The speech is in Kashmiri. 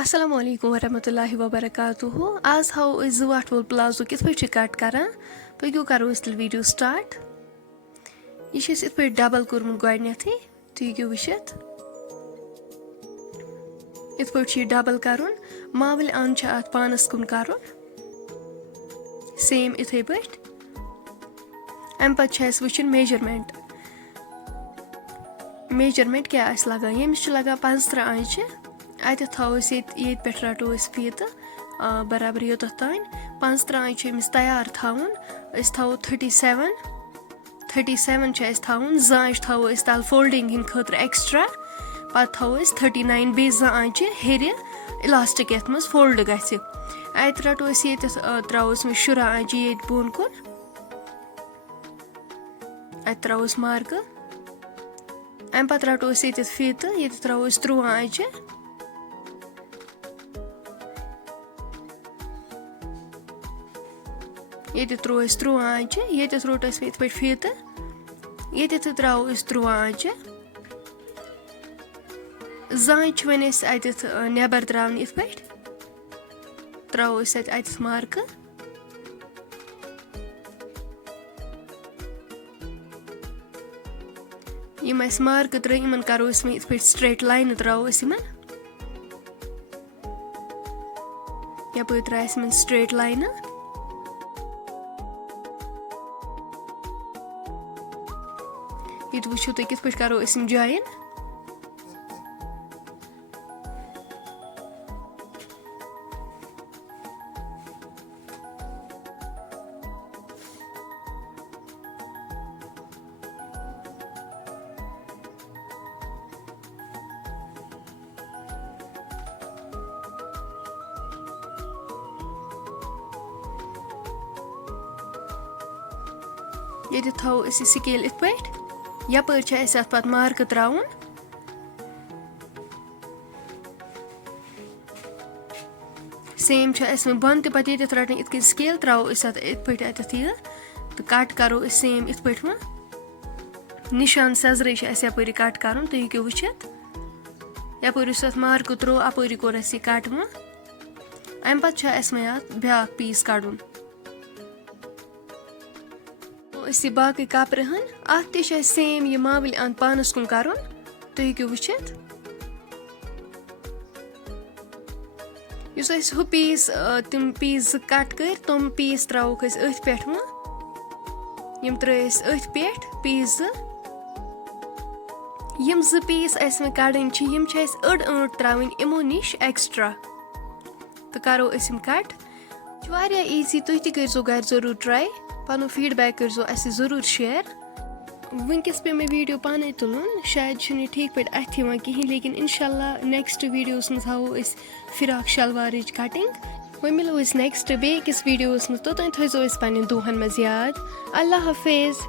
Assalamu alaikum warahmatullahi wabarakatuh. As how is the plazo kith paichhi cut karan. Pagyu karo is til video start. Ish is it double kurmun goidnethi. Tuigyu wishet. It paichhi double karun. Mavil ancha at panas kun karun. Same ithai pait. Am pachas wishin measurement. Measurement kya as laga? Yemis laga 15 anche. Aitha thawus yet pet rato is feet barabar yotatine 15 anche mis tayar thawun is thaw 37 cha is thawun zanch thaw is tal folding hin khatra extra pat thaw is 39 base anche here elastic ethmas fold gachi aitha rato is yet trawus mis shura anche yet bon kun aitha trawus mark am pat rato is yet feet yet trawus through anche Yet throw is through anche, yet throw is with feet, yet throw is through anche. Zanch when is at it never drown if bait. Throw is at its mark. You must mark a dream and caro smith with straight line throw is man. You put rice straight line. It was should take it for Caro is in giant. Yet it how is a scale it weight. Yapar cha is at pat mark traun. Same cha is mein band pat yet threading it can scale traw is at it put at the the cut karo is same it put ma nishan sazre cha is yapari cut karun to you ke wichet yapari sat mark tro apari ko rasi cut ma am pat cha is mein byak piece kadun Isi baaki kaprahan ahtisha same ye mavil an panas kun karun to you wichet you say who piece tim piece cut kar tom piece traw kis earth pet ma yim trace earth pet piece yim z piece as me kadin chi yim chais erd trawin imonish extra to karo isim cut varia easy to ti karzo gar zarur try Pano feedback करजो ऐसे ज़रूर share विंकिस पे मैं वीडियो पाने तुलून शायद शुनी ठीक पर अथी वहाँ की ही लेकिन इंशाल्लाह next videos में थाओ इस फिराक शलवारिज cutting वही मिलो इस next बे किस videos में तो ताइन थाइजो इस पाने दोहन मज़ियाद अल्लाह हाफिज़